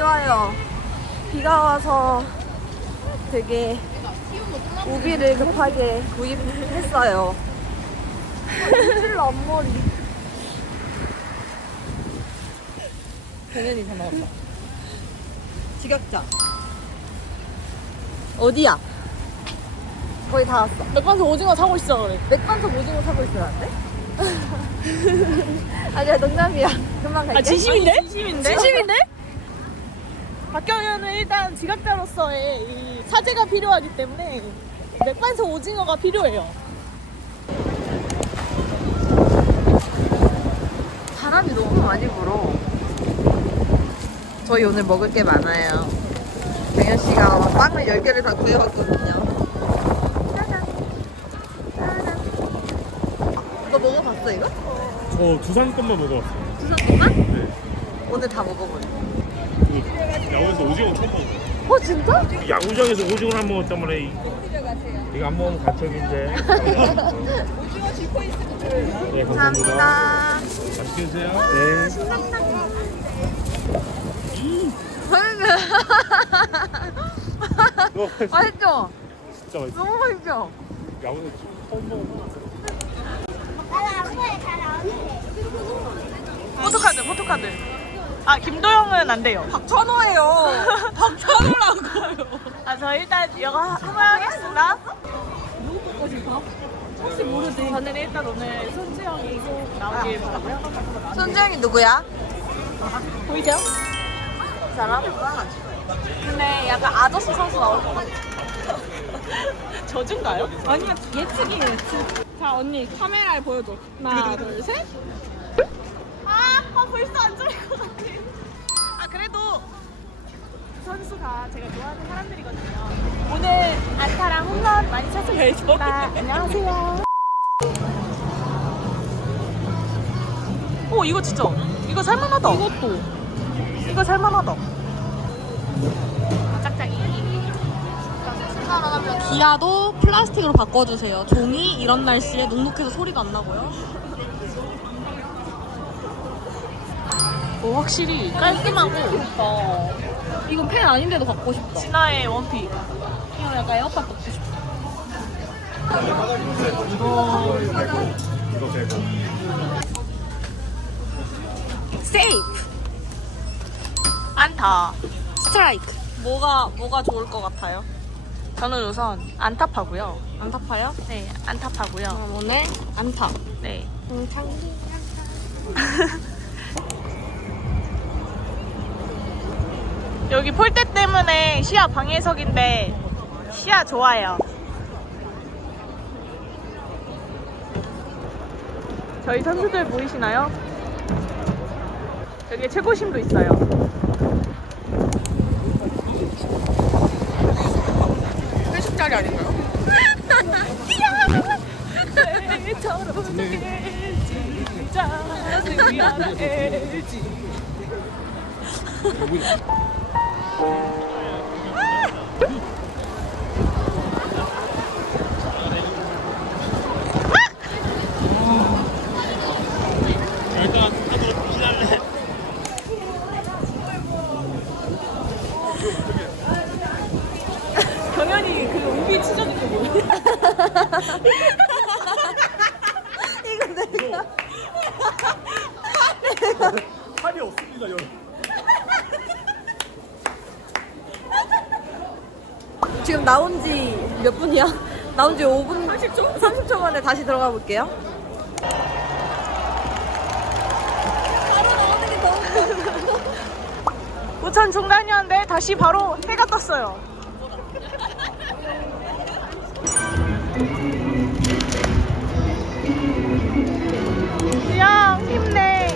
비 와요. 비가 와서 되게 우비를 급하게 구입했어요. 실로 앞머리. 당연히 다 나왔다. 지각자. 어디야? 거의 다 왔어. 맥반석 오징어 사고 있어 그래. 맥반석 오징어 사고 있어야 돼? 아니야 농담이야. 금방 갈게. 아 진심인데? 진심인데? 진심인데? 박경현은 일단 지각자로서의 이 사제가 필요하기 때문에 맥반석 오징어가 필요해요. 바람이 너무 많이 불어. 저희 오늘 먹을 게 많아요. 경현 씨가 빵을 10개를 다 구해왔거든요. 짜잔. 짜잔. 너 먹어봤어, 이거? 저 두산 것만 먹어봤어요. 두산 동안? 네. 오늘 다. 그 야구에서 오징어 처음 먹었어요. 어, 진짜? 야구장에서 오징어를 안 먹었단 말이에요. 이거 안 먹으면 가책인데. 오징어 짚고 있으면 네, 감사합니다. 감사합니다. 맛있게 드세요. 네. 너무 맛있어. 맛있죠? 진짜 맛있어. 너무 맛있죠? 야구에서 처음 먹었어. 포토카드, 포토카드. 아 김도영은 안 돼요. 박찬호예요. 박찬호라고요. 아저 일단 이거 하- 한번 하겠습니다. 혹시 모르지. 저는 일단 오늘 손지영이 꼭 나오길 바라고요. 손재영이 누구야? 보이세요? 사람? 근데 약간 아저씨 선수 나올 것 같아. 저준가요? 아니요 예측이에요 예측. 자 언니 카메라에 보여줘. 하나 둘 셋. 벌써 안 좋을 것 같아. 아 그래도 그 선수가 제가 좋아하는 사람들이거든요. 오늘 안타랑 홈런 많이 찾아주셨습니다. 안녕하세요. 오 이거 진짜 이거 살만하다. 이것도 이거 살만하다. 짝짝이. 기아도 플라스틱으로 바꿔주세요. 종이 이런 날씨에 눅눅해서 소리가 안 나고요. 오 확실히 깔끔하고 이건 펜 아닌데도 갖고 싶다. 진화의 원피. 이거 약간 에어팟 갖고 싶다. 세이프. 안타. 스트라이크. 뭐가 뭐가 좋을 것 같아요? 저는 우선 안타파고요. 안타파요? 네, 안타파고요. 그럼 오늘 안타. 네. 동창기. 여기 폴대 때문에 시야 방해석인데 시야 좋아요. 저희 선수들 보이시나요? 여기에 최고심도 있어요. 회식 자리 아닌가요? 일단 하도 피날래. 경현이 그 우비 찢어진 거 뭐야? 이거 내가. 팔이 없습니다, 여러분. 지금 나온 지 몇 분이야? 나온 지 5분? 30초? 30초 만에 다시 들어가 볼게요. 바로 나오는 게 너무 우천 중단이었는데 다시 바로 해가 떴어요. 야 힘내.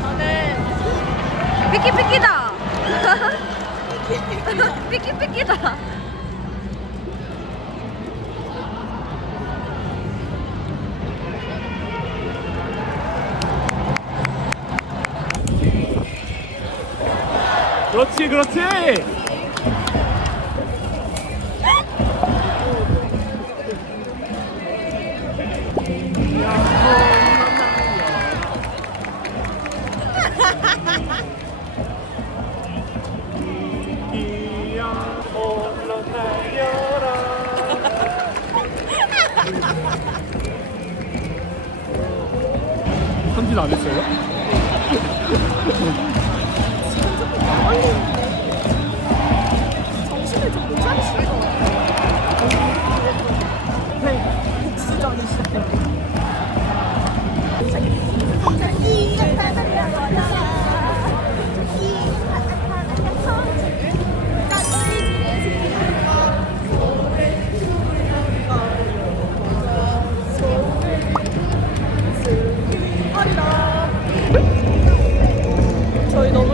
저는 피키피키다. 피키피키다. 그렇지, 그렇지. 안 했어요? 정신을 좀못 차리시는 것 같아요. 네, 복수전이 시작됩니다.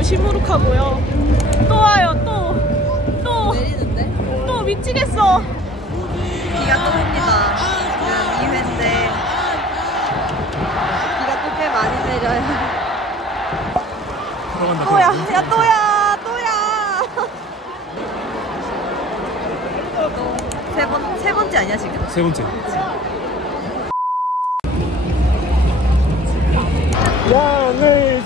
시무룩하고요. 또 와요, 또. 또. 내리는데? 또 미치겠어. 비가 또 옵니다. 지금 2회인데 비가 또 꽤 많이 내려요. 들어간다. 또야, 야 또야, 또야. 세 번, 세 번째 아니야 지금? 세 번째. 야, 네.